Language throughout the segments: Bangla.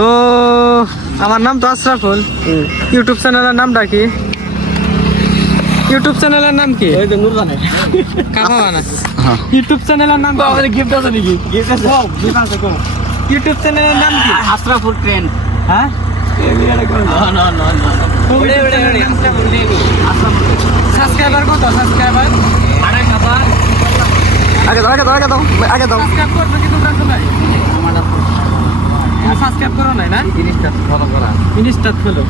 তো আমার নাম তো আশরাফুল। ইউটিউব চ্যানেলের নামটা কি? ইউটিউব চ্যানেলের নাম কি? ওই তো নূর জানে কামা না হ্যাঁ। ইউটিউব চ্যানেলের নাম আমাদের গিফট আছে নাকি? গিফট আছে? গিফট আছে ইউটিউব চ্যানেলের নাম কি? আশরাফুল ট্রেন। হ্যাঁ? সাবস্ক্রাইবার কত? সাবস্ক্রাইবার আগে দাও আগে দাও আগে দাও আগে দাও। সাবস্ক্রাইব করবে কি তোমরা সবাই? সাবস্ক্রাইব করো নাই না? জিনিসটা ফলো করা। ইনস্টাত হলো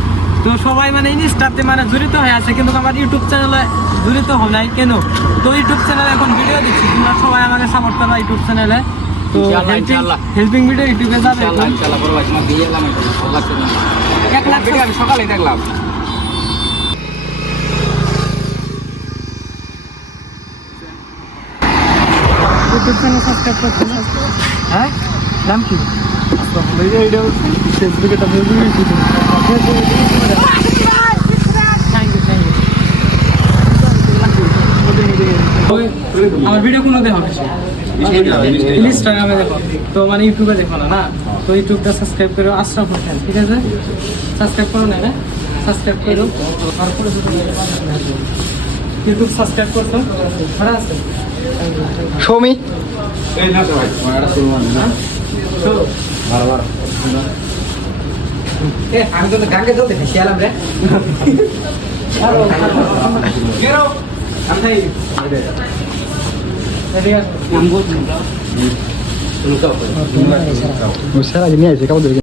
তো সবাই মানে ইনস্টাতে মানে জড়িত হয়ে আছে কিন্তু আমার ইউটিউব চ্যানেলে জড়িত হও নাই। কেন? তো ইউটিউব চ্যানেলে এখন ভিডিও দিচ্ছি তোমরা সবাই আমাকে সাপোর্ট করো ইউটিউব চ্যানেলে তো। হেল্পিং ভিডিও ইউটিউবে যাবে এক লাখ ভিডিও আমি সকালে দেখলাম। ইউটিউব চ্যানেল সাবস্ক্রাইব করতে হ্যাঁ? নাম কি? আমার ভিডিও কোনো দেখো বেশি ইনস্টাগ্রামে দেখো তো মানে ইউটিউবে দেখো না না? তো ইউটিউবটা সাবস্ক্রাইব করো আশরাফ হোসেন ঠিক আছে? সাবস্ক্রাইব করো না না সাবস্ক্রাইব করো। তারপরে ইউটিউব সাবস্ক্রাইব করছ? ভাড়া আছে? সৌমি। তো আমি তো গাঙ্গে চলতে খেয়ালাম রে। সারা নিয়ে আসে কাউকে